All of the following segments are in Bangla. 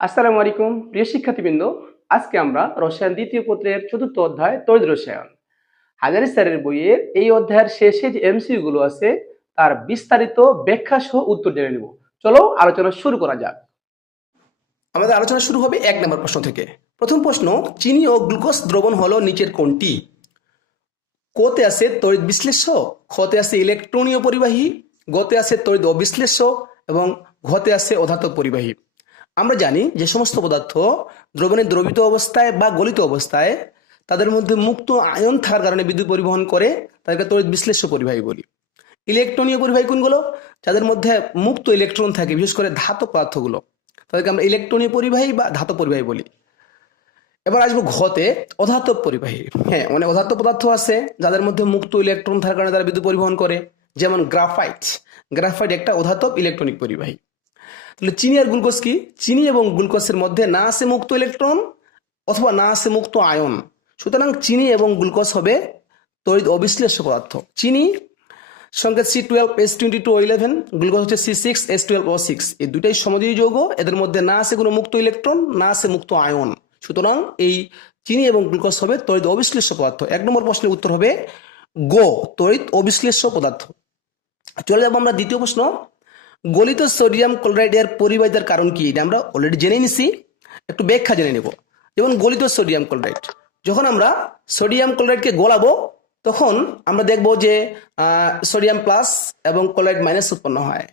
আসসালামু আলাইকুম, প্রিয় শিক্ষার্থীবৃন্দ। আজকে আমরা রসায়ন দ্বিতীয় পত্রের চতুর্থ অধ্যায় তড়িৎ রসায়ন। হাজারি স্যারের বইয়ের এই অধ্যায়ের শেষে যে এমসিইউ গুলো আছে, তার বিস্তারিত ব্যাখ্যা সহ উত্তর জেনে নিব। চলো আলোচনা শুরু করা যাক। আমাদের আলোচনা শুরু হবে এক নম্বর প্রশ্ন থেকে। প্রথম প্রশ্ন, চিনি ও গ্লুকোজ দ্রবণ হলো নিচের কোনটি? কোতে আছে তড়িৎ বিশ্লেষ্য খতে আছে ইলেকট্রনীয় পরিবাহী, গতে আছে তড়িৎ অবিশ্লেষ্য, এবং ঘতে আছে অধাতক পরিবাহী। আমরা জানি যে সমস্ত পদার্থ দ্রবণে দ্রবিত অবস্থায় বা গলিত অবস্থায় তাদের মধ্যে মুক্ত আয়ন থাকার কারণে বিদ্যুৎ পরিবহন করে, তাদেরকে তড়িৎ বিশ্লেষ্য পরিবাহী বলি। ইলেকট্রনীয় পরিবাহী কোনগুলো যাদের মধ্যে মুক্ত ইলেকট্রন থাকে, বিশেষ করে ধাতব পদার্থগুলো, তাদেরকে আমরা ইলেকট্রনীয় পরিবাহী বা ধাতব পরিবাহী বলি। এবার আসব ঘতে, অধাতব পরিবাহী। হ্যাঁ অনেক অধাতব পদার্থ আছে, যাদের মধ্যে মুক্ত ইলেকট্রন থাকার কারণে তারা বিদ্যুৎ পরিবহন করে, যেমন গ্রাফাইট। গ্রাফাইট একটা অধাতব ইলেকট্রনিক পরিবাহী। তাহলে চিনি আর গ্লুকোজ কি? চিনি এবং গ্লুকোজের মধ্যে না আছে মুক্ত ইলেকট্রন অথবা না আছে মুক্ত আয়ন। সুতরাং চিনি এবং গ্লুকোজ হবে তড়িৎ অবিশ্লেষ্য পদার্থ। চিনি সঙ্গে C twelve S twenty two eleven glucose হচ্ছে C six S twelve O six এই দুটাই সমযোজী যৌগ, এদের মধ্যে না আছে কোনো মুক্ত ইলেকট্রন, না আছে মুক্ত আয়ন। সুতরাং এই চিনি এবং গ্লুকোজ হবে তড়িৎ অবিশ্লেষ্য পদার্থ। এক নম্বর প্রশ্নের উত্তর হবে গো, তড়িৎ অবিশ্লেষ্য পদার্থ। চলে যাব আমরা দ্বিতীয় প্রশ্ন। গলিত সোডিয়াম ক্লোরাইডের পরিবাহিতার কারণ কি? এটা আমরা অলরেডি জেনে নিছি। একটু ব্যাখ্যা জেনে নেব। যেমন গলিত সোডিয়াম ক্লোরাইড। যখন আমরা সোডিয়াম ক্লোরাইডকে গলাবো, তখন আমরা দেখব যে সোডিয়াম প্লাস এবং ক্লোরাইড মাইনাস উৎপন্ন হয়।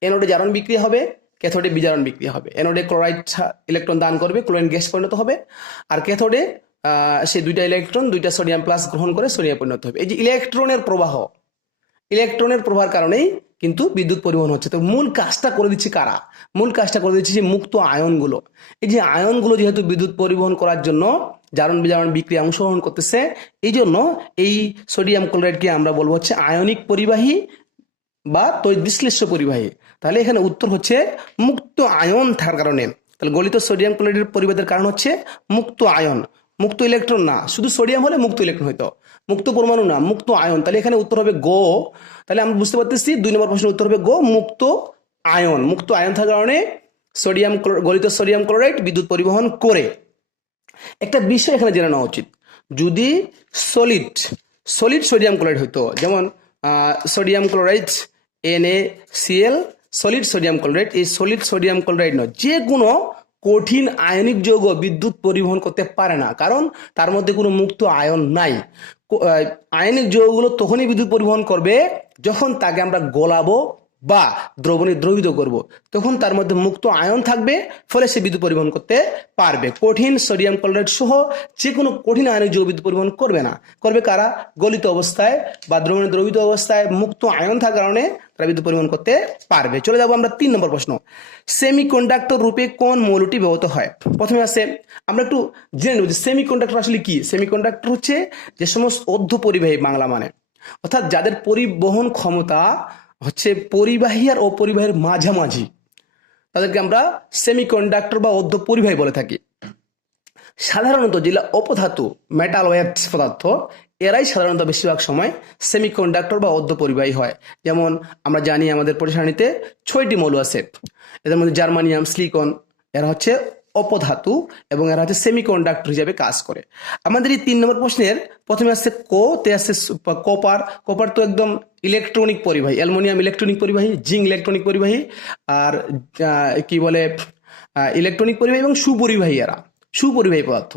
এনোডে জারণ বিক্রি হবে, ক্যাথোডে বিজারণ বিক্রি হবে। এনোডে ক্লোরাইড ইলেকট্রন দান করবে ক্লোরিন গ্যাস পরিণত হবে। আর ক্যাথোডে সেই দুইটা ইলেকট্রন, দুইটা সোডিয়াম প্লাস গ্রহণ করে সোডিয়াম পরিণত হবে। এই যে ইলেকট্রনের প্রবাহ ইলেকট্রনের প্রবাহের কারণেই কিন্তু বিদ্যুৎ পরিবহন হচ্ছে। তো মূল কাজটা করে দিচ্ছে কারা? মূল কাজটা করে দিচ্ছে যে মুক্ত আয়নগুলো। এই যে আয়নগুলো যেহেতু বিদ্যুৎ পরিবহন করার জন্য জারণ বিজারণ বিক্রিয়া অংশগ্রহণ করতেছে, এই জন্য এই সোডিয়াম ক্লোরাইডকে আমরা বলব হচ্ছে আয়নিক পরিবাহী বা তৈরি বিশ্লেষ্য পরিবাহী। তাহলে এখানে উত্তর হচ্ছে মুক্ত আয়ন থাকার কারণে। তাহলে গলিত সোডিয়াম ক্লোরাইডের পরিবাহের কারণ হচ্ছে মুক্ত আয়ন। মুক্ত ইলেকট্রন না, শুধু সোডিয়াম হলে মুক্ত ইলেকট্রন হইতো। মুক্ত পরমাণু না, মুক্ত আয়ন তাহলে এখানে উত্তর হবে গো। তাহলে আমরা বুঝতে পারতেছি, দুই নম্বর প্রশ্নের উত্তর হবে গো, মুক্ত আয়ন মুক্ত আয়ন থাকার কারণে সোডিয়াম গলিত সোডিয়াম ক্লোরাইড বিদ্যুৎ পরিবহন করে। একটা বিষয় এখানে জেনে নেওয়া উচিত। যদি সলিড সলিড সোডিয়াম ক্লোরাইড হইতো, যেমন sodium chloride N A solid sodium chloride এই সলিড সোডিয়াম ক্লোরাইড নয় যে কোনো কঠিন আয়নিক যৌগ বিদ্যুৎ পরিবহন করতে পারে না। কারণ তার মধ্যে কোনো মুক্ত আয়ন নাই। আয়নিক যৌগগুলো তখনই বিদ্যুৎ পরিবহন করবে যখন তাকে আমরা গলাবো বা দ্রবণে দ্রবিত করব, তখন তার মধ্যে মুক্ত আয়ন থাকবে, ফলে সে বিদ্যুৎ পরিবহন করতে পারবে। কঠিন সোডিয়াম ক্লোরাইড সহ যে কোনো কঠিন আয়নিক যৌগ বিদ্যুৎ পরিবহন করবে না। করবে কারা? গলিত অবস্থায় বা দ্রবণে দ্রবিত অবস্থায় মুক্ত আয়ন থাকার কারণে তারা বিদ্যুৎ পরিবহন করতে পারবে। চলে যাব আমরা তিন নম্বর প্রশ্ন। সেমি কন্ডাক্টর রূপে কোন মৌলটি ব্যবহৃত হয়? প্রথমে আছে, আমরা একটু জেনে নেব যে সেমি কন্ডাক্টর আসলে কি? সেমি কন্ডাক্টর হচ্ছে যে সমস্ত অর্ধ পরিবাহী বাংলা মানে। অর্থাৎ যাদের পরিবহন ক্ষমতা হচ্ছে পরিবাহী আর অপরিবাহীর মাঝামাঝি। তাদেরকে আমরা সেমি কন্ডাক্টর বা অর্ধ পরিবাহী বলে থাকি। সাধারণত যেগুলো অপধাতু মেটাল ওয়েট পদার্থ, এরাই সাধারণত বেশিরভাগ সময় সেমি কন্ডাক্টর বা অর্ধ পরিবাহী হয়। যেমন আমরা জানি আমাদের পরিসারণীতে ছয়টি মৌল আছে। এদের মধ্যে জার্মানিয়াম সিলিকন এরা হচ্ছে অপধাতু এবং এরা হচ্ছে সেমি কন্ডাক্টর হিসাবে কাজ করে। আমাদের এই তিন নম্বর প্রশ্নের প্রথমে আসছে কো, তে আছে কপার কপার তো একদম ইলেকট্রনিক পরিবাহী, অ্যালুমিনিয়াম ইলেকট্রনিক পরিবাহী, জিঙ্ক ইলেকট্রনিক পরিবাহী আর কি বলে ইলেকট্রনিক পরিবাহী এবং সুপরিবাহী এরা। সুপরিবাহী পদার্থ।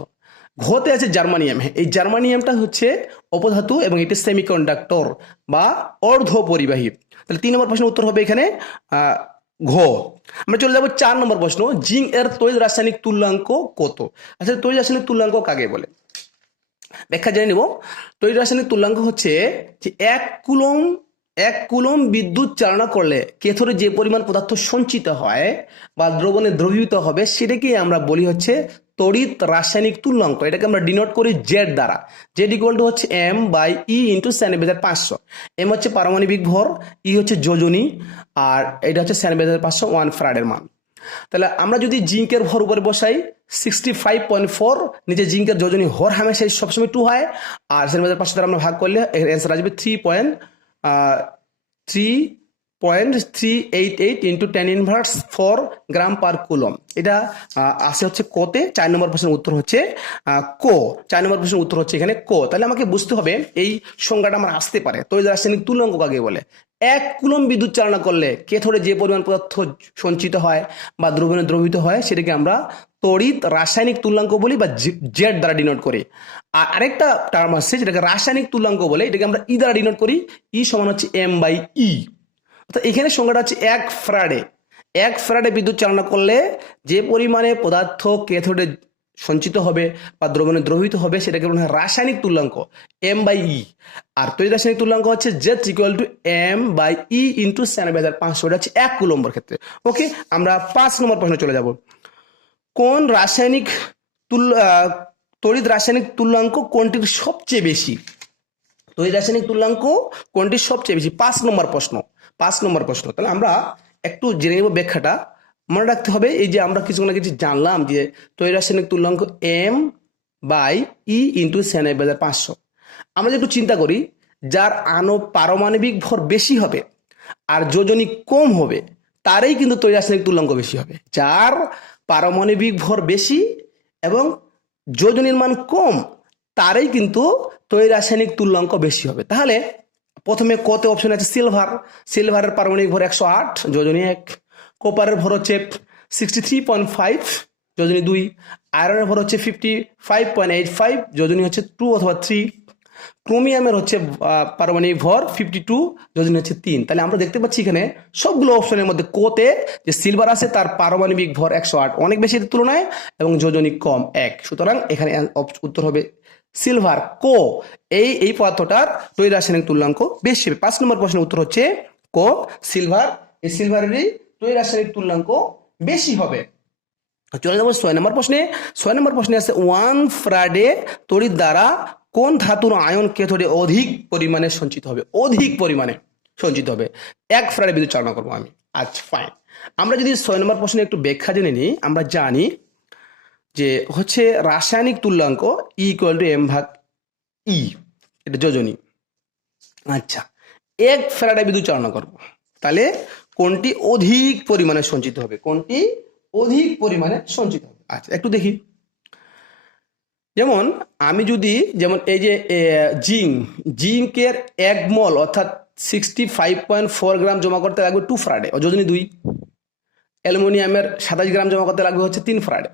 ঘতে আছে জার্মানিয়াম। এই জার্মানিয়ামটা হচ্ছে অপধাতু এবং এটি সেমিকন্ডাক্টর বা অর্ধ পরিবাহী তাহলে তিন নম্বর প্রশ্নের উত্তর হবে এখানে ঘ। আমরা চলে যাব চার নম্বর প্রশ্ন। জিঙ্ক এর তৈল রাসায়নিক তুল্যাঙ্ক কত? আচ্ছা তৈরি রাসায়নিক তুল্যাঙ্ক কাকে বলে? ব্যাখ্যা জেনে নিব। তৈরি রাসায়নিক তুল্যাঙ্ক হচ্ছে যে এক কুলম এক কুলম বিদ্যুৎ চালনা করলে কেথরে যে পরিমাণ পদার্থ সঞ্চিত হয় বা দ্রবণে দ্রবীভূত হবে সেটাকে আমরা বলি হচ্ছে তড়িৎ রাসায়নিক তুল্যাঙ্ক। এটাকে আমরা ডিনোট করি জেড দ্বারা। জেড ইকুয়াল টু হচ্ছে এম বাই ই ইন্টু স্যানিবেজার পাঁচশো। এম হচ্ছে পারমাণবিক ভর ই হচ্ছে যোজনী, আর এটা হচ্ছে স্যানিবেজার পাঁচশো ওয়ান ফ্রাডের মান। তাহলে আমরা যদি জিঙ্কের ভর উপরে বসাই সিক্সটি ফাইভ পয়েন্ট ফোর নিচে জিঙ্কের যোজনী হর হামেশাই সবসময় টু হয়, আর সের মধ্যে পাঁচশো আমরা ভাগ করলে এর অ্যান্সার আসবে three point three point three eight eight into ten inverse four gram per coulomb এটা আসে হচ্ছে কোতে, চার নম্বর প্রশ্নের উত্তর হচ্ছে কো। চার নম্বর প্রশ্নের উত্তর হচ্ছে এখানে কো। তাহলে আমাকে বুঝতে হবে এই সংজ্ঞাটা আমার আসতে পারে। তো এই রাসায়নিক তুলনাঙ্ক কাকে বলে? এক কুলম বিদ্যুৎ চালনা করলে কেথোডে যে পরিমাণ পদার্থ সঞ্চিত হয় বা দ্রবণে দ্রবিত হয় সেটাকে আমরা তড়িৎ রাসায়নিক তুল্যাঙ্ক বলি বা জেড দ্বারা ডিনোট করি। আর আরেকটা টার্ম আছে যেটাকে রাসায়নিক তুল্যাঙ্ক বলে, এটাকে আমরা ই দ্বারা ডিনোট করি। ই সমান হচ্ছে এম বাই ই অর্থাৎ এখানে সংখ্যাটা হচ্ছে এক ফ্রাডে। এক ফ্রাডে বিদ্যুৎ চালনা করলে যে পরিমাণে পদার্থ ক্যাথোডে সঞ্চিত হবে বা দ্রবণে দ্রবিত হবে সেটাকে বলা হয় রাসায়নিক তুল্যাঙ্ক এম বাই ই আর তৈরি রাসায়নিক তুল্যাঙ্ক হচ্ছে Z equal to M by E into ছিয়ানব্বই হাজার পাঁচশো, এটা হচ্ছে এক কুলম্বর ক্ষেত্রে। ওকে আমরা পাঁচ নম্বর প্রশ্নে চলে যাব। কোন রাসায়নিক তুল তড়িৎ রাসায়নিক তুল্যাঙ্ক কোনটির সবচেয়ে বেশি? তড়িৎ রাসায়নিক তুল্যাঙ্ক কোনটির সবচেয়ে বেশি? পাঁচ নম্বর প্রশ্ন, পাঁচ নম্বর প্রশ্ন। তাহলে আমরা একটু জেনে নেব ব্যাখ্যাটা। মনে রাখতে হবে, এই যে আমরা কিছু না কিছু জানলাম যে তৈরি রাসায়নিক তুল্যাঙ্ক M by E into seven হাজার পাঁচশো। আমরা একটু চিন্তা করি, যার আনো পারমাণবিক ভর বেশি হবে আর যোজনী কম হবে, তারই কিন্তু তৈরি রাসায়নিক তুল্যাঙ্ক বেশি হবে। যার পারমাণবিক ভর বেশি এবং যোজনীর মান কম, তারই কিন্তু তৈরি রাসায়নিক তুল্যাঙ্ক বেশি হবে। তাহলে প্রথমে কত অপশন আছে? সিলভার সিলভারের পারমাণবিক ভর একশো আট, যোজনী এক। কোপারের ভর হচ্ছে সিক্সটি থ্রি পয়েন্ট ফাইভ যোজনী দুই। আয়রনের ভর হচ্ছে fifty five point eight five যোজনী হচ্ছে টু অথবা থ্রি ক্রোমিয়ামের হচ্ছে পারমাণবিক ভর ফিফটি টু যোজনী হচ্ছে তিন। তাহলে আমরা দেখতে পাচ্ছি এখানে সবগুলো অপশনের মধ্যে কোতে যে সিলভার আছে, তার পারমাণবিক ভর একশো আট। অনেক বেশি তুলনায় এবং যোজনী কম এক। সুতরাং এখানে উত্তর হবে সিলভার কো এই এই পদার্থটার রাসায়নিক তুল্যাঙ্ক বেশি হবে। পাঁচ নম্বর প্রশ্নের উত্তর হচ্ছে কো সিলভার এই সিলভারেরই রাসায়নিক তুল্যাঙ্ক বেশি হবে। চলে যাব ছয় নম্বর প্রশ্নে। ছয় নম্বর প্রশ্নে আছে, ওয়ান ফ্রাডে তড়িৎ দ্বারা কোন ধাতুর আয়ন ক্যাথোডে অধিক পরিমাণে সঞ্চিত হবে? অধিক পরিমাণে সঞ্চিত হবে। এক ফ্রাডে বিদ্যুৎ চালনা করব আমি। আচ্ছা ফাইন আমরা যদি ছয় নম্বর প্রশ্নে একটু ব্যাখ্যা জেনে নিই, আমরা জানি যে হচ্ছে রাসায়নিক তুল্যাঙ্ক ই ইকুয়াল টু এম ভাগ ই এটা যোজনী। আচ্ছা এক ফ্রাডে বিদ্যুৎ চালনা করব। তাহলে কোনটি অধিক পরিমাণে সঞ্চিত হবে? কোনটি অধিক পরিমাণে সঞ্চিত হবে? আচ্ছা একটু দেখি। যেমন, আমি যদি, যেমন এই যে জিঙ্ক, জিঙ্কের এক মল, অর্থাৎ sixty five point four gram জমা করতে লাগবে টু ফ্রাডে যোজনী দুই। অ্যালুমিনিয়ামের সাতাশ গ্রাম জমা করতে লাগবে হচ্ছে তিন ফ্রাডে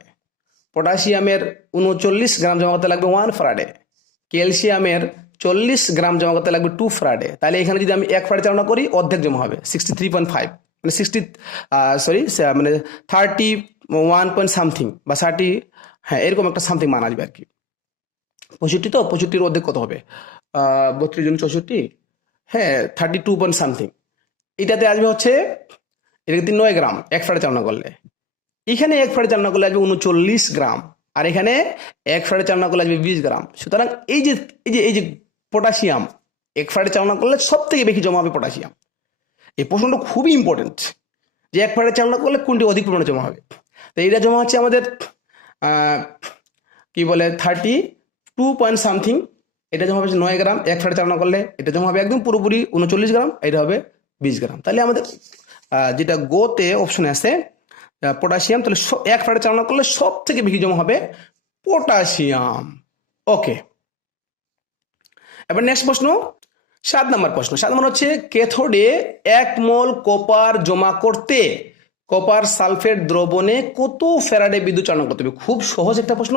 পটাশিয়ামের উনচল্লিশ গ্রাম জমা করতে লাগবে ওয়ান ফ্রাডে ক্যালসিয়ামের চল্লিশ গ্রাম জমা করতে লাগবে টু ফ্রাডে তাহলে এখানে যদি আমি এক ফ্রাডে চালনা করি, অর্ধেক জমা হবে। সিক্সটি থ্রি পয়েন্ট ফাইভ মানে সিক্সটি সরি মানে থার্টি ওয়ান পয়েন্ট সামথিং বা থার্টি হ্যাঁ এরকম একটা সামথিং মান আসবে আর কি পঁয়ষট্টি তো? পঁয়ষট্টির অর্ধেক কত হবে? বত্রিশ জন চৌষট্টি? হ্যাঁ থার্টি টু পয়েন্ট সামথিং এটাতে আসবে হচ্ছে এটা কিন্তু নয় গ্রাম, এক ফ্রাডে চালনা করলে। এখানে এক ফ্রাডে চালনা করলে আসবে উনচল্লিশ গ্রাম। আর এখানে এক ফ্রাডে চালনা করলে আসবে বিশ গ্রাম। সুতরাং এই যে এই যে এই যে পটাশিয়াম এক ফ্রাডে চালনা করলে সব থেকে বেশি জমা হবে পটাশিয়াম এই প্রশ্নটা খুবই ইম্পর্টেন্ট যে এক ফ্রাডে চালনা করলে কোনটি অধিক পরিমাণে জমা হবে। তো এটা জমা হচ্ছে আমাদের কি বলে থার্টি টু পয়েন্ট সামথিং এটা জমা হবে নয় গ্রাম। এক ফ্রাডে চালনা করলে এটা জমা হবে একদম পুরোপুরি উনচল্লিশ গ্রাম, এটা হবে বিশ গ্রাম। তাহলে আমাদের যেটা গোতে অপশনে আছে পটাশিয়াম তাহলে এক ফ্রাডে চালনা করলে সব থেকে বেশি জমা হবে পটাশিয়াম ওকে এবার নেক্সট প্রশ্ন, সাত নম্বর প্রশ্ন। সাত নম্বর হচ্ছে ক্যাথোডে এক মোল কপার জমা করতে কপার সালফেট দ্রবণে কত ফ্যারাডে বিদ্যুৎ চালনা করতে হবে? খুব সহজ একটা প্রশ্ন,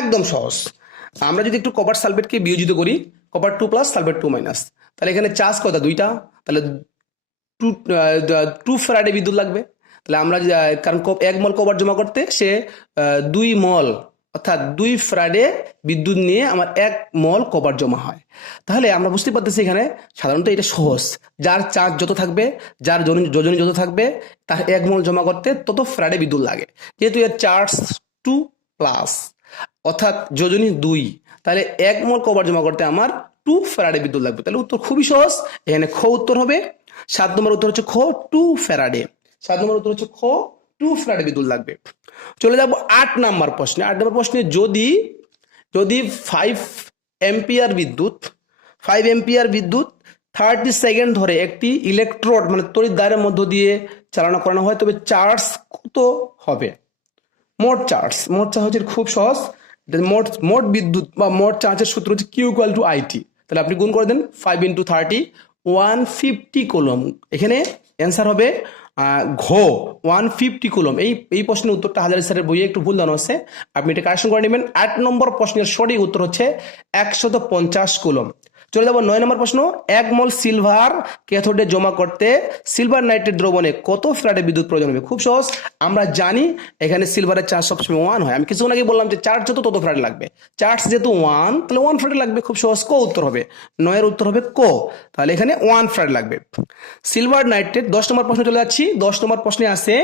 একদম সহজ। আমরা যদি একটু কপার সালফেটকে বিয়োজিত করি, copper two plus sulphate two minus, তাহলে এখানে চার্জ কত? দুইটা। তাহলে টু টু ফ্যারাডে বিদ্যুৎ লাগবে। তাহলে আমরা কারণ এক মল কভার জমা করতে সে দুই মল অর্থাৎ দুই ফ্রাডে বিদ্যুৎ নিয়ে আমার এক মল কভার জমা হয়। তাহলে আমরা বুঝতে পারতেছি এখানে সাধারণত এটা সহজ। যার চার্জ যত থাকবে, যার যোজনী যত থাকবে, তার এক মল জমা করতে তত ফ্রাডে বিদ্যুৎ লাগে। যেহেতু এর চার্জ টু প্লাস অর্থাৎ যোজনী দুই, তাহলে এক মল কভার জমা করতে আমার টু ফ্যারাডে বিদ্যুৎ লাগবে। তাহলে উত্তর খুবই সহজ। এখানে খ উত্তর হবে। সাত নম্বর উত্তর হচ্ছে খ টু ফ্যারাডে সাত নম্বর উত্তর হচ্ছে খ টু ফ্যারাডে বিদ্যুৎ লাগবে। চলে যাব আট নম্বর প্রশ্নে। আট নম্বর প্রশ্নে যদি যদি ফাইভ এম্পিয়ার বিদ্যুৎ ফাইভ এম্পিয়ার বিদ্যুৎ থার্টি সেকেন্ড ধরে একটি ইলেকট্রোড মানে তড়িৎদ্বারের মধ্য দিয়ে চালনা করানো হয়, তবে চার্জ কত হবে? মোট চার্জ মোট চার্জ হচ্ছে খুব সহজ। মোট মোট বিদ্যুৎ বা মোট চার্জের সূত্র হচ্ছে কিউ ইকুয়াল টু আইটি তাহলে আপনি গুণ করে দেন five into thirty one fifty coulomb এখানে অ্যান্সার হবে ঘ ওয়ান ফিফটি কুলম। এই এই প্রশ্নের উত্তরটা হাজার স্যারের বইয়ে একটু ভুল দেওয়া আছে। আপনি এটা কারেকশন করে নেবেন। আট নম্বর প্রশ্নের সঠিক উত্তর হচ্ছে একশত পঞ্চাশ কোলম। চলে যাব নয় নম্বর প্রশ্ন, এক মল সিলভার ক্যাথোডে জমা করতে সিলভার নাইট্রেট দ্রবণে কত ফ্ল্যাটে বিদ্যুৎ প্রয়োজন হবে? খুব সহজ, আমরা জানি এখানে সিলভারের চার্জ সবসময় ওয়ান হয়। আমি কিছুক্ষণ আগে বললাম যে চার্জ যত তত ফ্ল্যাট লাগবে। চার্জ যেহেতু ওয়ান তাহলে ওয়ান ফ্ল্যাট লাগবে। খুব সহজ, কো উত্তর হবে? নয়ের উত্তর হবে কো। তাহলে এখানে ওয়ান ফ্ল্যাট লাগবে। সিলভার নাইট্রেট দশ নম্বর প্রশ্ন চলে যাচ্ছি। দশ নম্বর প্রশ্নে আছে,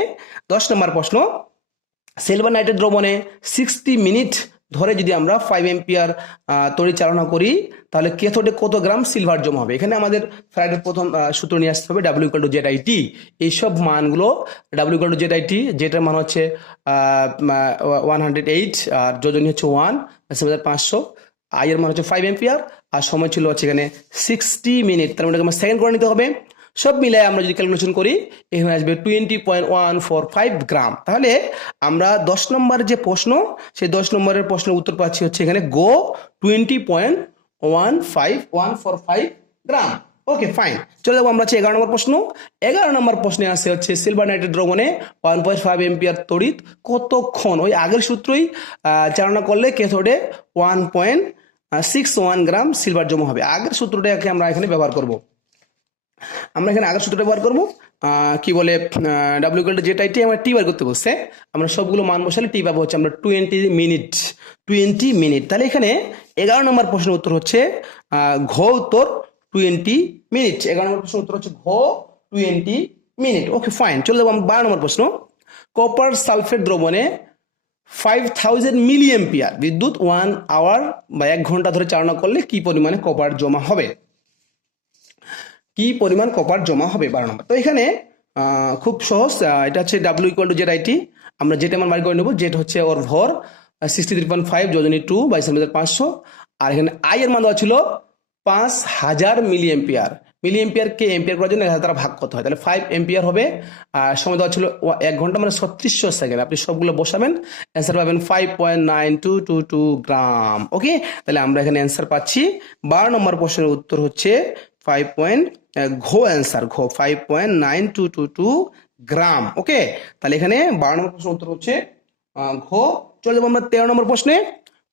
দশ নম্বর প্রশ্ন সিলভার নাইট্রেট দ্রবণে সিক্সটি মিনিট ধরে যদি আমরা ফাইভ এম্পিয়ার তড়িৎ চালনা করি, তাহলে কেথোডে কত গ্রাম সিলভার জমা হবে? এখানে আমাদের ফ্রাইডের প্রথম সূত্র নিয়ে আসতে হবে W equal to Z I T এইসব মানগুলো W equal to Z I T যেটার মান হচ্ছে ওয়ান হান্ড্রেড এইট আর যোজনী হচ্ছে ওয়ান পাঁচশো আই এর মান হচ্ছে ফাইভ এম্পিয়ার আর সময় ছিল হচ্ছে এখানে সিক্সটি মিনিট তার মানে সেকেন্ড করে নিতে হবে। সব মিলাই আমরা যদি ক্যালকুলেশন করি এখানে আসবে twenty point one four five gram তাহলে আমরা দশ নম্বর যে প্রশ্ন, সেই দশ নম্বরের প্রশ্নের উত্তর পাচ্ছি হচ্ছে এখানে গো twenty point one five one four five gram okay fine চলে যাব আমরা হচ্ছে এগারো নম্বর প্রশ্ন। এগারো নম্বর প্রশ্নে আসে হচ্ছে সিলভার নাইট্রেট দ্রবণে ওয়ান পয়েন্ট ফাইভ এম্পিয়ার তড়িৎ কতক্ষণ? ওই আগের সূত্রই চালনা করলে ক্যাথোডে one point six one gram silver জমা হবে। আগের সূত্রটাকে আমরা এখানে ব্যবহার করব। আমরা এখানে আগের সূত্রটা ব্যবহার করব। কি বলে ডাব্লিউ কলটা যেটা টি আমরা টি বার করতে বসছে। আমরা সবগুলো মান বসালে টি পাবো হচ্ছে আমরা টোয়েন্টি মিনিট টোয়েন্টি মিনিট তাহলে এখানে এগারো নম্বর প্রশ্নের উত্তর হচ্ছে ঘ উত্তর টোয়েন্টি মিনিট এগারো নম্বর প্রশ্নের উত্তর হচ্ছে ঘ টোয়েন্টি মিনিট ওকে ফাইন চলে যাব আমরা বারো নম্বর প্রশ্ন। কপার সালফেট দ্রবণে ফাইভ থাউজেন্ড মিলি এম্পিয়ার বিদ্যুৎ ওয়ান আওয়ার বা এক ঘণ্টা ধরে চালনা করলে কি পরিমাণে কপার জমা হবে? কি পরিমাণ কপার জমা হবে বারো নম্বর তো এখানে খুব সহজ এটা হচ্ছে W equal to Z I T আমরা যেটা আমার বাড়ি করে নেব যেটা হচ্ছে ওর ভর সিক্সটি থ্রি পয়েন্ট ফাইভ যোজনী টু বাইশ হাজার পাঁচশো আর এখানে আই এর মান দেওয়া ছিল পাঁচ হাজার মিলি এম্পিয়ার মিলি এম্পিয়ারকে এম্পিয়ার করার জন্য এক দ্বারা ভাগ করতে হয়। তাহলে ফাইভ এম্পিয়ার হবে, আর সময় দেওয়া ছিল এক ঘণ্টা মানে ছত্রিশশো সেকেন্ড আপনি সবগুলো বসাবেন অ্যান্সার পাবেন five point nine two two two gram okay তাহলে আমরা এখানে অ্যান্সার পাচ্ছি। বারো নম্বর প্রশ্নের উত্তর হচ্ছে ফাইভ পয়েন্ট ঘো answer ঘো five point nine two two two gram okay তাহলে এখানে বারো নম্বর প্রশ্নের উত্তর হচ্ছে ঘো চলে যাব আমরা তেরো নম্বর প্রশ্নে।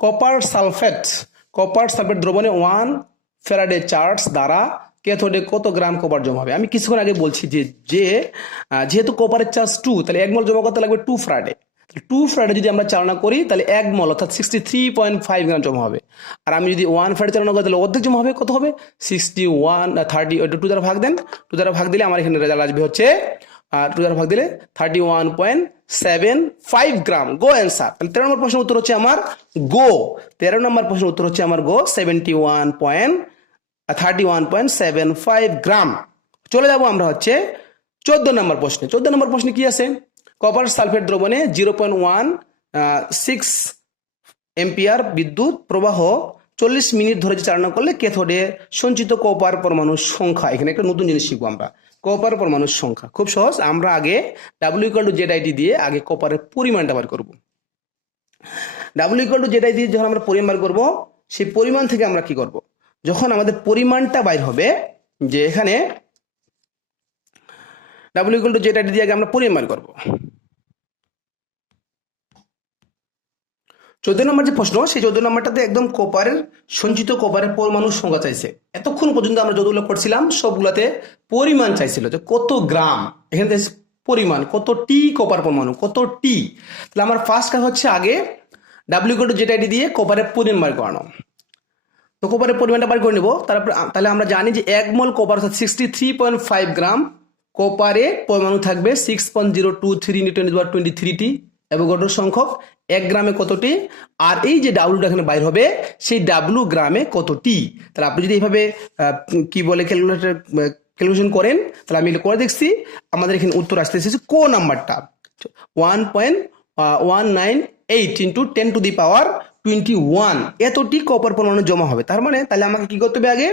কপার সালফেট কপার সালফেট দ্রবণে ওয়ান ফেরাডে চার্জ দ্বারা ক্যাথোডে কত গ্রাম কপার জমা হবে? আমি কিছুক্ষণ আগে বলছি যে যে যেহেতু কপারের চার্জ টু তাহলে এক মল জমা করতে লাগবে টু ফ্রাইডে টু ফ্রাইডে যদি আমরা চালনা করি, তাহলে এক মল, অর্থাৎ sixty three point five gram জমা হবে। আর আমি যদি ওয়ান ফ্রাইডে চালনা করি, তাহলে অর্ধেক জমা হবে, কত হবে? সিক্সটি ওয়ান থার্টি টু দ্বারা ভাগ দেন টু দ্বারা ভাগ দিলে আমার এখানে রেজাল্ট আসবে হচ্ছে আর টু দ্বারা ভাগ দিলে thirty one point seven five gram. গো অ্যান্সার তাহলে তেরো নম্বর প্রশ্নের উত্তর হচ্ছে আমার গো তেরো নম্বর প্রশ্নের উত্তর হচ্ছে আমার গো seventy one point thirty one point seven five gram. চলে যাব আমরা হচ্ছে চোদ্দ নম্বর প্রশ্নে। চোদ্দ নম্বর প্রশ্নে কি আছে? কপার সালফেট দ্রবণে zero point one six ampere বিদ্যুৎ প্রবাহ চল্লিশ মিনিট ধরে চালনা করলে ক্যাথোডে সঞ্চিত কপার পরমাণুর সংখ্যা, এখানে একটা নতুন জিনিস শিখব আমরা কপার পরমাণুর সংখ্যা। খুব সহজ, আমরা আগে W equal to Z I T দিয়ে আগে কপারের পরিমাণটা বার করব। W equal to Z I দিয়ে যখন আমরা পরিমাণ করব, সেই পরিমাণ থেকে আমরা কি করব? যখন আমাদের পরিমাণটা বাইর হবে, যে এখানে W equal to Z I D দিয়ে আগে আমরা পরিমাণ করব। চোদ্দ নম্বর যে প্রশ্ন, সেই চোদ্দ নম্বরটাতে একদম কোপারের, সঞ্চিত কোপারের পরমাণুর সংখ্যা চাইছে। এতক্ষণ পর্যন্ত আমরা যতগুলো করছিলাম, সবগুলাতে পরিমাণ চাইছিল যে কত গ্রাম, এখানে পরিমাণ, কত টি কোপার পরমাণু, কত টি তাহলে আমার ফার্স্ট কাজ হচ্ছে আগে ডাব্লিউ টু জেড আইডি দিয়ে কোপারের পরিমাণ বার করানো। তো কোপারের পরিমাণটা বার করে নেব, তারপর তাহলে আমরা জানি যে এক মোল কোপার অর্থাৎ sixty three point five gram, কোপারে পরমাণু থাকবে six point zero two three twenty twenty thirty এবং গঠন সংখ্যক এক গ্রামে কতটি? আর এই যে ডাব্লুটা এখানে বাইর হবে, সেই ডাব্লু গ্রামে কতটি? তাহলে আপনি যদি এইভাবে কি বলে ক্যালকুলেটার ক্যালকুলেশন করেন, তাহলে আমি করে দেখছি। আমাদের এখানে উত্তর আসতে এসেছে কো নাম্বারটা? One point one nine eight into ten to the power twenty one এতটি কপার পরমাণু জমা হবে। তার মানে তাহলে আমাকে কি করতে হবে আগে?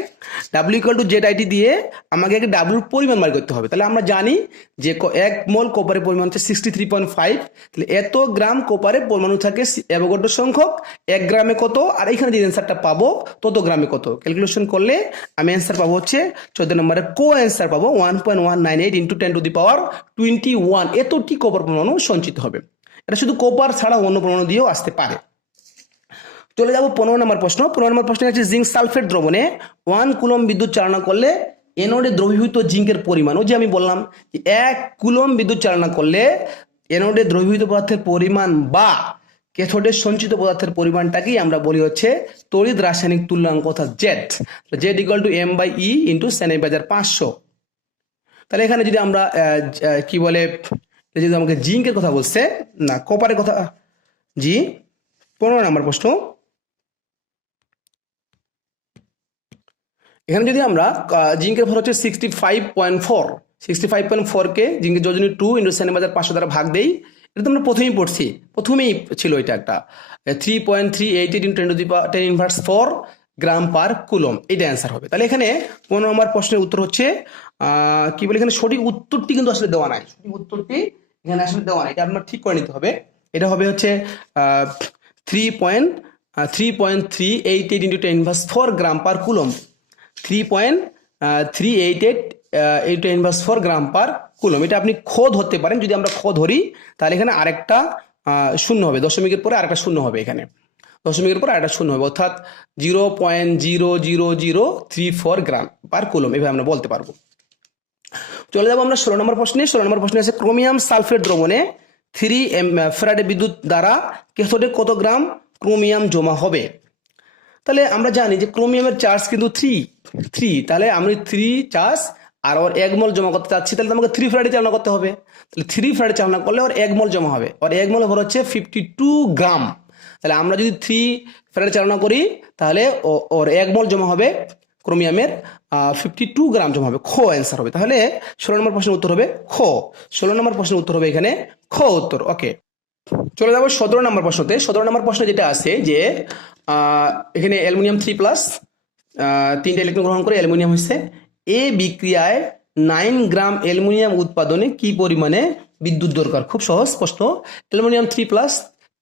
W equal to Z I T দিয়ে আমাকে আগে ডাব্লুর পরিমাণ বার করতে হবে। তাহলে আমরা জানি যে এক মোল কপারের পরিমাণ হচ্ছে সিক্সটি থ্রি পয়েন্ট ফাইভ তাহলে এত গ্রাম কপারে পরমাণু থাকে অ্যাভোগাড্রো সংখ্যক, এক গ্রামে কত? আর এখানে যে অ্যান্সারটা পাবো, তত গ্রামে কত? ক্যালকুলেশন করলে আমি অ্যান্সার পাবো হচ্ছে চোদ্দ নম্বরে কো অ্যান্সার পাবো one point one nine eight into ten to the power twenty one এতটি কপার পরমাণু সঞ্চিত হবে। এটা শুধু কপার ছাড়া অন্য পরমাণু দিয়েও আসতে পারে। চলে যাব পনেরো নম্বর প্রশ্ন। পনেরো নম্বর প্রশ্ন হচ্ছে জিঙ্ক সালফেট দ্রবণে ওয়ান কুলম বিদ্যুৎ চালনা করলে এনোডে দ্রবীভূত জিঙ্কের পরিমাণ। ও যে আমি বললাম যে এক কুলম বিদ্যুৎ চালনা করলে এনোডে দ্রবীভূত পদার্থের পরিমাণ বা ক্যাথোডের সঞ্চিত পদার্থের পরিমাণটাকেই আমরা বলি হচ্ছে তড়িৎ রাসায়নিক তুল্যাঙ্ক অর্থাৎ Z Z equal to M by E into সেনাই বাজার পাঁচশো। তাহলে এখানে যদি আমরা কি বলে যদি আমাকে জিঙ্কের কথা বলছে, না কপারের কথা, জি, পনেরো নম্বর প্রশ্ন। এখানে যদি আমরা জিঙ্কের ভর হচ্ছে sixty five point four sixty five point ফোরকে জিঙ্কের যোজনী টু ইন্টু বাজার পাঁচশো দ্বারা ভাগ দেই, এটা তো আমরা প্রথমেই পড়ছি, প্রথমেই ছিল এটা একটা three point three eight eight ten ten inverse four gram per coulomb এটা অ্যান্সার হবে। তাহলে এখানে পনেরো নম্বর প্রশ্নের উত্তর হচ্ছে কি বলে এখানে সঠিক উত্তরটি কিন্তু আসলে দেওয়া নাই, সঠিক উত্তরটি এখানে আসলে দেওয়া নাই, এটা আপনার ঠিক করে নিতে হবে। এটা হবে হচ্ছে three point three point three eight eight into ten inverse four gram per coulomb three point three eight eight eight inverse four gram per coulomb এটা আপনি খ ধরতে পারেন, যদি আমরা খ ধরি, তাহলে এখানে আরেকটা শূন্য হবে। দশমিকের পরে আরেকটা শূন্য হবে এখানে। দশমিকের পরে আরেকটা শূন্য হবে, অর্থাৎ zero point zero zero zero three four gram per coulomb এভাবে আমরা বলতে পারব। চলে যাব আমরা ষোলো নম্বর প্রশ্নে। ষোলো নম্বর প্রশ্নে আছে ক্রোমিয়াম সালফেট দ্রবণে থ্রি এম ফ্যারাডে বিদ্যুৎ দ্বারা ক্যাথোডে কত গ্রাম ক্রোমিয়াম জমা হবে? তাহলে আমরা জানি যে ক্রোমিয়ামের চার্জ কিন্তু থ্রি থ্রি তাহলে আমি থ্রি চার্জ আর ওর এক মল জমা করতে চাচ্ছি, তাহলে আমাকে থ্রি ফ্রাইডে চালনা করতে হবে। তাহলে থ্রি ফ্রাইডে চালনা করলে ওর এক মল জমা হবে। ওর এক মল ভর হচ্ছে ফিফটি টু গ্রাম। তাহলে আমরা যদি থ্রি ফ্রাইডে চালনা করি, তাহলে ওর এক মল জমা হবে ক্রোমিয়ামের ফিফটি টু গ্রাম জমা হবে। খ অ্যান্সার হবে। তাহলে ষোলো নম্বর প্রশ্নের উত্তর হবে খ। ষোলো নম্বর প্রশ্নের উত্তর হবে এখানে খ উত্তর। ওকে চলে যাব সতেরো নম্বর প্রশ্নতে। সতেরো নম্বর প্রশ্ন যেটা আছে যে এখানে অ্যালুমিনিয়াম থ্রি প্লাস তিনটা ইলেকট্রন গ্রহণ করে অ্যালুমিনিয়াম হয়েছে। এ বিক্রিয়ায় নাইন গ্রাম অ্যালুমিনিয়াম উৎপাদনে কি পরিমাণে বিদ্যুৎ দরকার? খুব সহজ স্পষ্ট অ্যালুমিনিয়াম থ্রি প্লাস,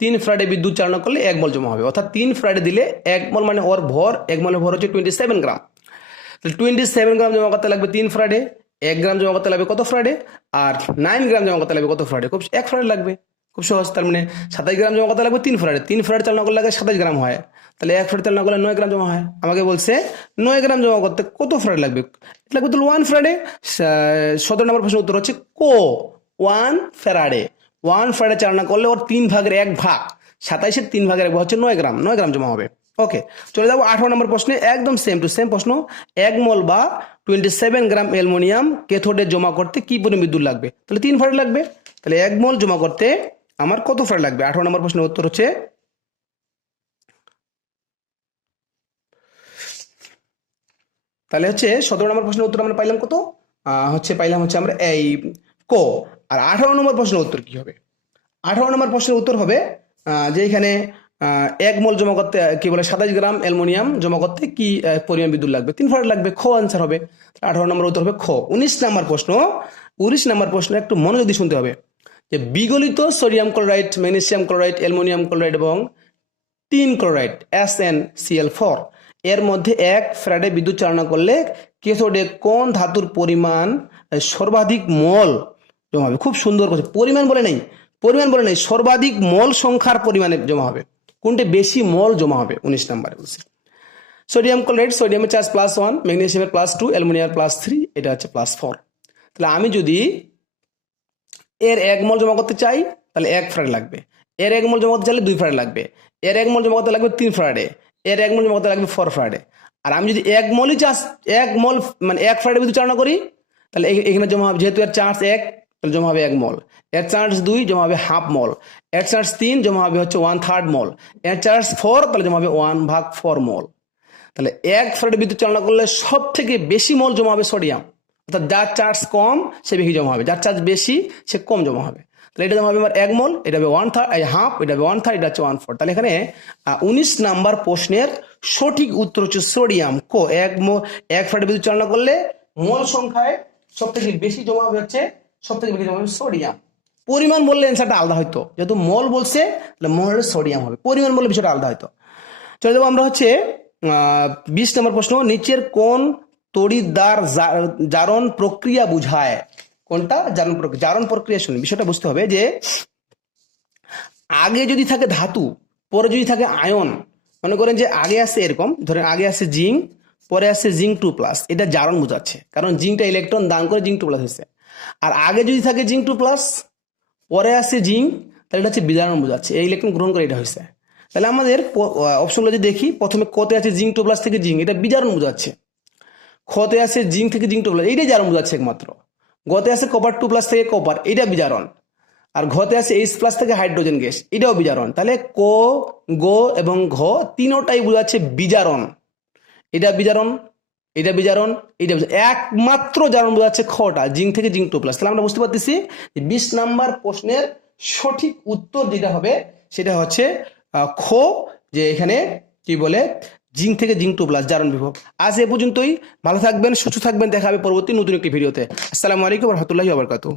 তিন ফ্রাইডে বিদ্যুৎ চালনা করলে এক মল জমা হবে। অর্থাৎ তিন ফ্রাইডে দিলে এক মল মানে ওর ভর, এক মলের ভর হচ্ছে টোয়েন্টি সেভেন গ্রাম। তাহলে টোয়েন্টি সেভেন গ্রাম জমা করতে লাগবে তিন ফ্রাইডে, এক গ্রাম জমা করতে লাগবে কত ফ্রাইডে? আর নাইন গ্রাম জমা করতে লাগবে কত ফ্রাইডে? খুব এক ফ্রাইডে লাগবে। খুব সহজ, তার মানে সাতাশ গ্রাম জমা করতে লাগবে তিন ফ্রাইডে তিন ফ্রাইডে চালনা করলে লাগে সাতাশ গ্রাম হয়। তাহলে এক ফ্রাইডে চালনা করলে নয় গ্রাম জমা হয়। আমাকে বলছে, নয় গ্রাম জমা করতে কত ফ্রাইডে লাগবে? লাগবে তো ওয়ান ফ্রাইডে সতেরো নম্বর প্রশ্নের উত্তর হচ্ছে কো। ওয়ান ফেরাডে ওয়ান ফ্রাইডে চালনা করলে ওর তিন ভাগের এক ভাগ। সাতাইশের তিন ভাগের এক ভাগ হচ্ছে নয় গ্রাম। নয় গ্রাম জমা হবে। ওকে চলে যাব আঠারো নম্বর প্রশ্নে। একদম সেম টু সেম প্রশ্ন। এক মল বা টোয়েন্টি সেভেন গ্রাম অ্যালুমিনিয়াম ক্যাথোডে জমা করতে কি পরিমাণ বিদ্যুৎ লাগবে? তাহলে তিন ফ্রাইড লাগবে। তাহলে এক মল জমা করতে আমার কত ফ্রাইড লাগবে? আঠারো নম্বর প্রশ্নের উত্তর হচ্ছে তাহলে হচ্ছে সতেরো নম্বর প্রশ্নের উত্তর আমরা পাইলাম কত? হচ্ছে পাইলাম হচ্ছে আমরা এই কো। আর আঠারো নম্বর প্রশ্নের উত্তর কি হবে? আঠারো নম্বর প্রশ্নের উত্তর হবে যে এখানে এক মোল জমা করতে, কি বলে, সাতাশ গ্রাম অ্যালুমিনিয়াম জমা করতে কি পরিমাণ বিদ্যুৎ লাগবে? তিন ফ্রাইড লাগবে, খ আনসার হবে। আঠারো নম্বর উত্তর হবে খ। উনিশ নম্বর প্রশ্ন, উনিশ নম্বর প্রশ্ন একটু মনোযোগ দিয়ে শুনতে হবে। যে বিগলিত sodium chloride, magnesium chloride, aluminium chloride এবং তিন chloride S N C L four এর মধ্যে এক ফ্রাইডে বিদ্যুৎ চালনা করলে কেথোডে কোন ধাতুর পরিমাণ সর্বাধিক মল জমা হবে? খুব সুন্দর কথা পরিমাণ বলে নেই, পরিমাণ বলে নেই, সর্বাধিক মল সংখ্যার পরিমাণে জমা হবে। কোনটা বেশি মল জমা হবে? উনিশ নম্বরে বলছে। সোডিয়াম ক্লোরাইড, সোডিয়ামের চার্জ প্লাস ওয়ান ম্যাগনেসিয়ামের প্লাস টু অ্যালুমিনিয়ামের প্লাস থ্রি এটা হচ্ছে প্লাস ফোর তাহলে আমি যদি এর এক মল জমা করতে চাই, তাহলে এক ফ্রাইড লাগবে। এর এক মল জমা করতে চাইলে দুই ফ্রাইড লাগবে। এর এক মল জমা করতে লাগবে তিন ফ্রাইডে। এর এক মল জমা করতে লাগবে ফোর ফ্রাইডে। আর আমি যদি এক মলই চাষ এক মল মানে এক ফ্রাইডে বিদ্যুৎ চালনা করি, তাহলে এখানে জমা হবে, যেহেতু এর চার্জ এক, তাহলে জমা হবে এক মল। এর চার্জ দুই, জমা হবে হাফ মল। এর চার্জ তিন, জমা হবে হচ্ছে ওয়ান থার্ড মল। এর চার্জ ফোর তাহলে জমা হবে ওয়ান ভাগ ফোর মল। তাহলে এক ফ্রাইডে বিদ্যুৎ চালনা করলে সব থেকে বেশি মল জমা হবে সোডিয়াম অর্থাৎ যার চার্জ কম, সে বেশি জমা হবে। যার চার্জ বেশি, সে কম জমা হবে। তাহলে এটা যেমন হবে আমার এক মল, এটা হবে ওয়ান থার্ড হাফ এটা হবে ওয়ান থার্ড এটা হচ্ছে ওয়ান ফোর তাহলে এখানে উনিশ নাম্বার প্রশ্নের সঠিক উত্তর হচ্ছে সোডিয়াম কো, এক মো- এক বিদ্যুৎ চালনা করলে মোল সংখ্যায় সব থেকে বেশি জমা হবে হচ্ছে সব থেকে বেশি জমা হবে সোডিয়াম পরিমাণ বললে অ্যান্সারটা আলাদা হয়তো। যেহেতু মল বলছে, তাহলে মল সোডিয়াম হবে। পরিমাণ বললে বিষয়টা আলাদা হয়তো। চলে যাব আমরা হচ্ছে বিশ নম্বর প্রশ্ন, নিচের কোন তড়িৎদ্বার জারণ প্রক্রিয়া বুঝায়। কোনটা? জারণ প্রক্রিয়া জারণ প্রক্রিয়া শুনুন বিষয়টা বুঝতে হবে যে আগে যদি থাকে ধাতু, পরে যদি থাকে আয়ন, মনে করেন যে আগে আসে এরকম, ধরেন আগে আসে জিঙ্ক পরে আসছে জিঙ্ক টু প্লাস, এটা জারণ বোঝাচ্ছে। কারণ জিঙ্কটা ইলেকট্রন দান করে জিঙ্ক টু প্লাস হয়েছে। আর আগে যদি থাকে জিঙ্ক টু প্লাস, পরে আসছে জিঙ্ক তাহলে এটা হচ্ছে বিদারণ বোঝাচ্ছে। এই ইলেকট্রন গ্রহণ করে এটা হয়েছে। তাহলে আমাদের অপশনগুলো যদি দেখি, প্রথমে কতে আছে জিঙ্ক টু প্লাস থেকে জিঙ্ক এটা বিজারণ বোঝাচ্ছে। খতে আছে জিঙ্ক থেকে জিঙ্ক টু প্লাস এইটাই জারণ বোঝাচ্ছে একমাত্র। গতে আছে কপার টু প্লাস থেকে কপার এটা বিজারণ। আর ঘতে আছে এইচ প্লাস থেকে হাইড্রোজেন গ্যাস এটাও বিজারণ। তাহলে ক, গো এবং ঘ তিনোটাই বোঝাচ্ছে বিজারণ। এটা বিজারণ এটা বিজারণ এটা। একমাত্র জারণ বোঝাচ্ছে খটা, জিঙ্ক থেকে জিঙ্ক টু প্লাস তাহলে আমরা বুঝতে পারতেছি যে বিশ নাম্বার প্রশ্নের সঠিক উত্তর যেটা হবে, সেটা হচ্ছে খ, যে এখানে কি বলে জিঙ্ক থেকে জিং টু প্লাস জারণ বিভব। আজ এ পর্যন্তই। ভালো থাকবেন, সুস্থ থাকবেন। দেখা হবে পরবর্তী নতুন একটি ভিডিওতে। আসসালামু আলাইকুম রহমতুল্লাহ আবরকাতু